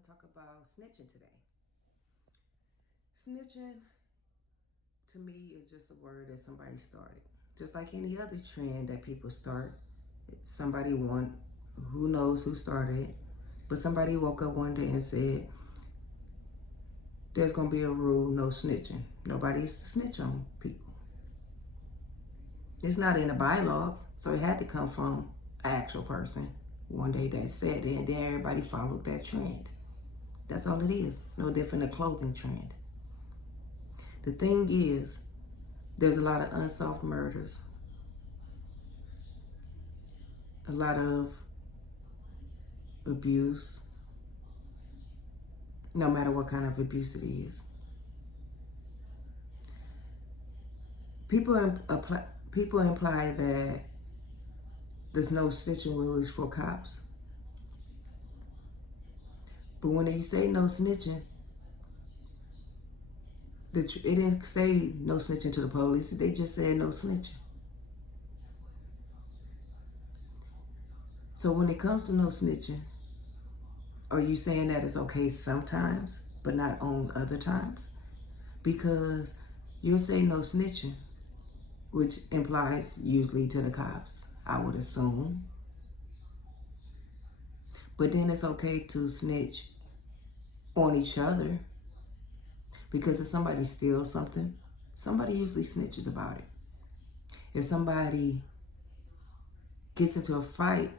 want to talk about snitching today. Snitching, to me, is just a word that somebody started. Just like any other trend that people start. Somebody who knows who started it, but somebody woke up one day and said, there's going to be a rule, no snitching. Nobody's to snitch on people. It's not in the bylaws, so it had to come from an actual person one day that said it, and then everybody followed that trend. That's all it is. No different than a clothing trend. The thing is, there's a lot of unsolved murders, a lot of abuse, no matter what kind of abuse it is. People imply that there's no snitching rules for cops. But when they say no snitching, it didn't say no snitching to the police. They just said no snitching. So when it comes to no snitching, are you saying that it's okay sometimes, but not on other times? Because you're saying no snitching, which implies usually to the cops, I would assume. But then it's okay to snitch on each other. Because if somebody steals something, somebody usually snitches about it. If somebody gets into a fight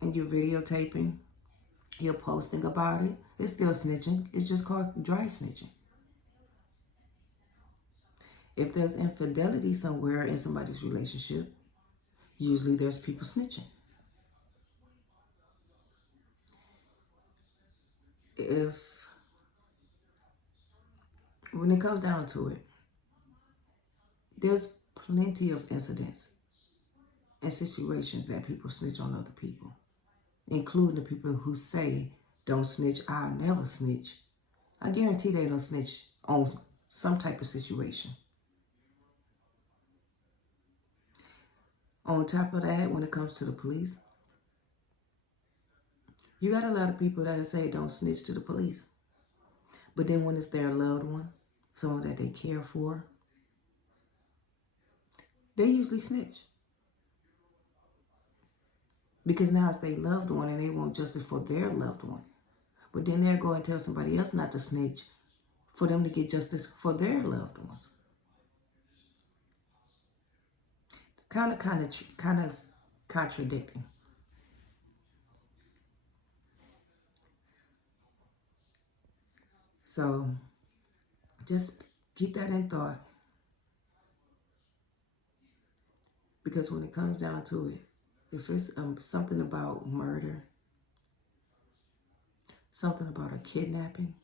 and you're videotaping, you're posting about it, it's still snitching. It's just called dry snitching. If there's infidelity somewhere in somebody's relationship, usually there's people snitching. When it comes down to it, there's plenty of incidents and situations that people snitch on other people, including the people who say, don't snitch, I'll never snitch. I guarantee they don't snitch on some type of situation. On top of that, when it comes to the police, you got a lot of people that say don't snitch to the police. But then when it's their loved one, someone that they care for, they usually snitch. Because now it's their loved one and they want justice for their loved one. But then they'll go and tell somebody else not to snitch for them to get justice for their loved ones. It's kind of contradicting. So just keep that in thought. Because when it comes down to it, if it's something about murder, something about a kidnapping,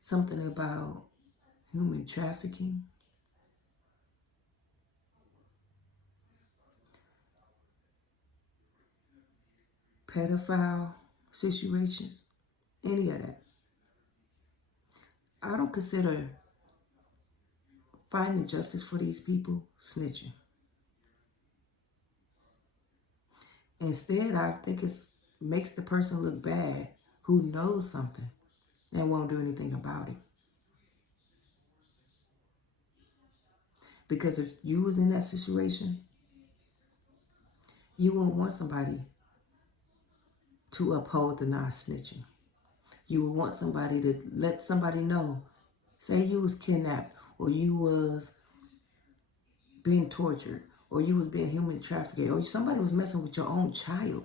something about human trafficking, pedophile situations, any of that, I don't consider finding justice for these people snitching. Instead, I think it makes the person look bad who knows something and won't do anything about it. Because if you was in that situation, you wouldn't want somebody to uphold the non-snitching. You would want somebody to let somebody know. Say you was kidnapped, or you was being tortured, or you was being human trafficked, or somebody was messing with your own child.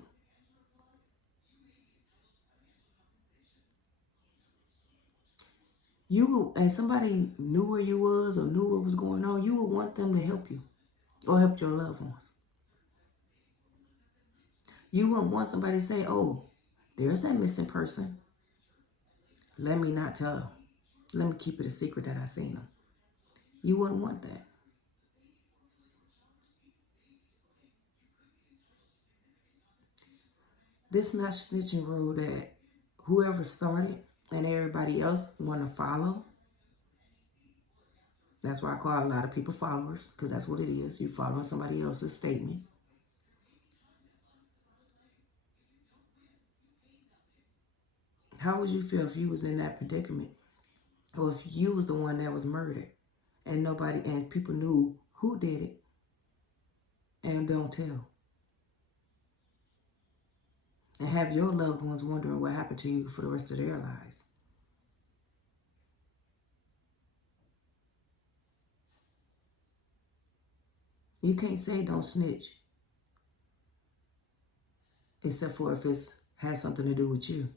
And somebody knew where you was or knew what was going on, you would want them to help you or help your loved ones. You wouldn't want somebody to say, oh, there's that missing person. Let me not tell. Let me keep it a secret that I seen them. You wouldn't want that. This not snitching rule that whoever started and everybody else want to follow. That's why I call a lot of people followers, because that's what it is. You following somebody else's statement. How would you feel if you was in that predicament? Or if you was the one that was murdered and people knew who did it and don't tell? And have your loved ones wondering what happened to you for the rest of their lives. You can't say don't snitch, except for if it has something to do with you.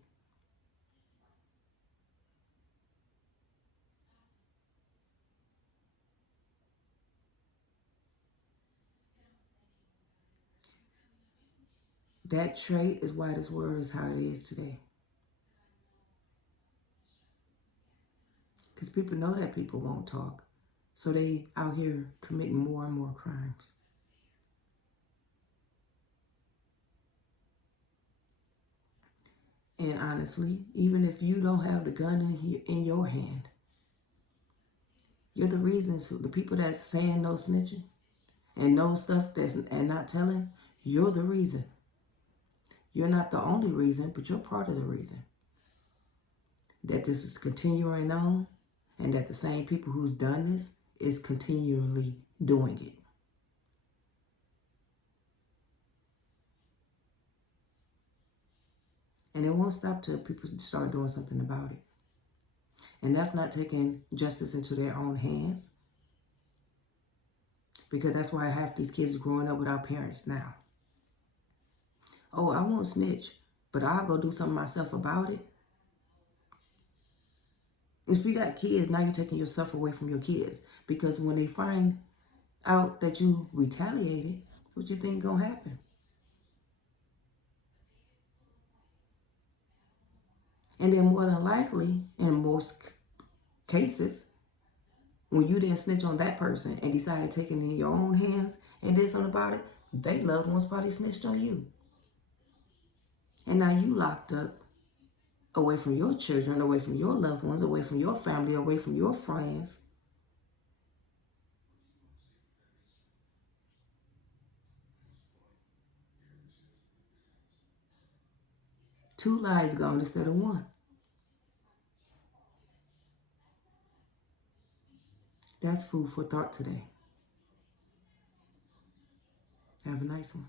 That trait is why this world is how it is today. Because people know that people won't talk. So they out here committing more and more crimes. And honestly, even if you don't have the gun in your hand, you're the reasons the people that's saying no snitching and no stuff and not telling, you're the reason. You're not the only reason, but you're part of the reason that this is continuing on, and that the same people who's done this is continually doing it. And it won't stop till people start doing something about it. And that's not taking justice into their own hands, because that's why half these kids are growing up without parents now. Oh, I won't snitch, but I'll go do something myself about it. If you got kids, now you're taking yourself away from your kids, because when they find out that you retaliated, what you think gonna happen? And then more than likely, in most cases, when you didn't snitch on that person and decided to take it in your own hands and did something about it, they loved ones probably snitched on you. And now you locked up, away from your children, away from your loved ones, away from your family, away from your friends. Two lives gone instead of one. That's food for thought today. Have a nice one.